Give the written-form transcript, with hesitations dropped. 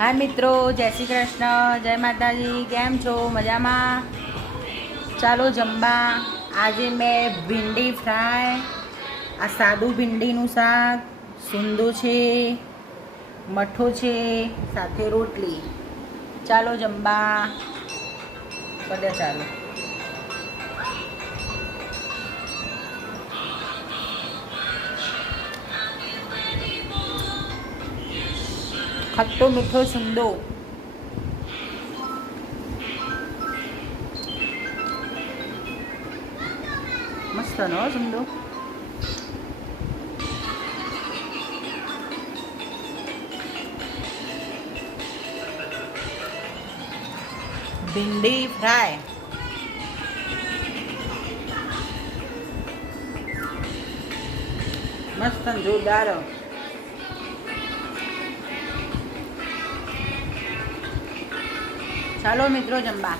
हाय मित्रों, जय श्री कृष्ण, जय माताजी। केम छो? मजामां? चालो जमवा। आज मैं भींडी फ्राय, आ सादू भींडीનું શાક, સૂંદો છે, મઠો છે, સાથે રોટલી। ચાલો જમવા બધા ચાલો। ખટ્ટો મીઠો સૂંદો મસ્ત નો સૂંદો। ભીંડી ફ્રાય મસ્ત જોરદાર। ચાલો મિત્રો જમવા।